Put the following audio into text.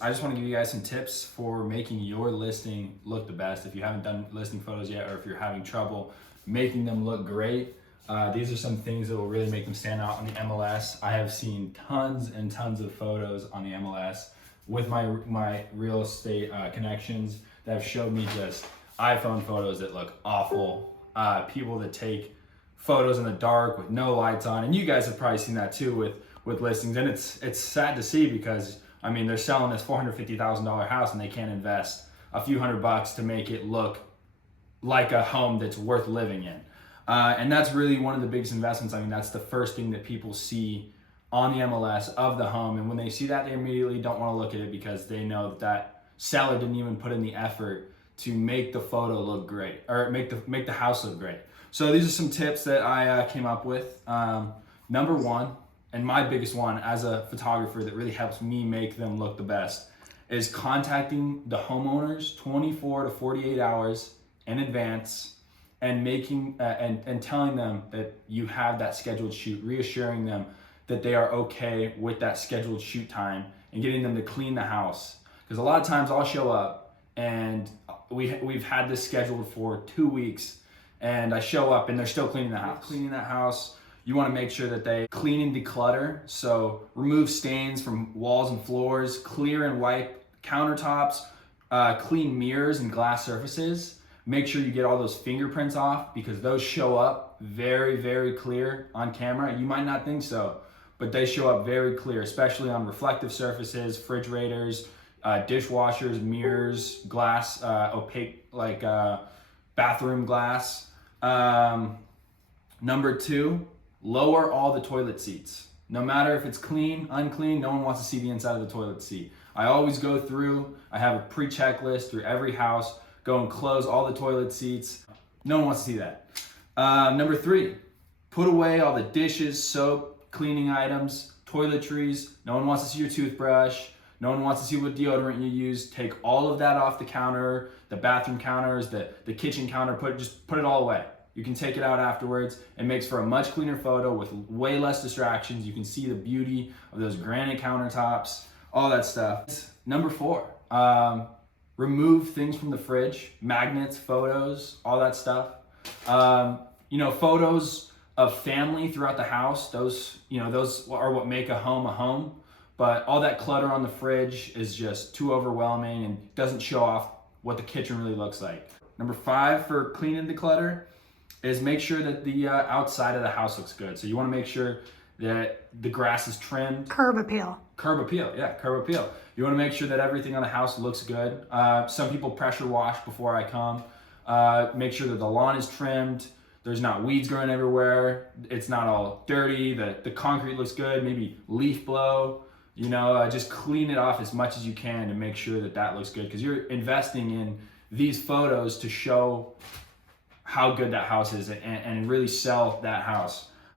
I just want to give you guys some tips for making your listing look the best. If you haven't done listing photos yet, or if you're having trouble making them look great, these are some things that will really make them stand out on the MLS. I have seen tons and tons of photos on the MLS with my real estate connections that have showed me just iPhone photos that look awful. People that take photos in the dark with no lights on, and you guys have probably seen that too with listings. And it's sad to see, because I mean, they're selling this $450,000 house and they can't invest a few $100 to make it look like a home that's worth living in. And that's really one of the biggest investments. I mean, that's the first thing that people see on the MLS of the home. And when they see that, they immediately don't want to look at it, because they know that seller didn't even put in the effort to make the photo look great, or make the house look great. So these are some tips that I came up with. Number one, and my biggest one as a photographer that really helps me make them look the best, is contacting the homeowners 24 to 48 hours in advance and making and telling them that you have that scheduled shoot, reassuring them that they are okay with that scheduled shoot time, and getting them to clean the house. Because a lot of times I'll show up and we've had this scheduled for 2 weeks, and I show up and they're still cleaning the house. Cleaning that house, you want to make sure that they clean and declutter. So remove stains from walls and floors, clear and wipe countertops, clean mirrors and glass surfaces. Make sure you get all those fingerprints off, because those show up very, very clear on camera. You might not think so, but they show up very clear, especially on reflective surfaces, refrigerators, dishwashers, mirrors, glass, opaque, like bathroom glass. Number two, lower all the toilet seats. No matter if it's clean, unclean, no one wants to see the inside of the toilet seat. I always go through, I have a pre-checklist through every house, go and close all the toilet seats. No one wants to see that. Number three, put away all the dishes, soap, cleaning items, toiletries. No one wants to see your toothbrush. No one wants to see what deodorant you use. Take all of that off the counter, the bathroom counters, the kitchen counter, just put it all away. You can take it out afterwards. It makes for a much cleaner photo with way less distractions. You can see the beauty of those granite countertops, all that stuff. Number four, remove things from the fridge, magnets, photos, all that stuff. Photos of family throughout the house, those are what make a home. But all that clutter on the fridge is just too overwhelming and doesn't show off what the kitchen really looks like. Number five for clean and declutter is make sure that the outside of the house looks good. So you want to make sure that the grass is trimmed. Curb appeal. Yeah, curb appeal. You want to make sure that everything on the house looks good. Some people pressure wash before I come. Make sure that the lawn is trimmed. There's not weeds growing everywhere. It's not all dirty. The concrete looks good. Maybe leaf blow. Just clean it off as much as you can and make sure that looks good, because you're investing in these photos to show how good that house is and really sell that house.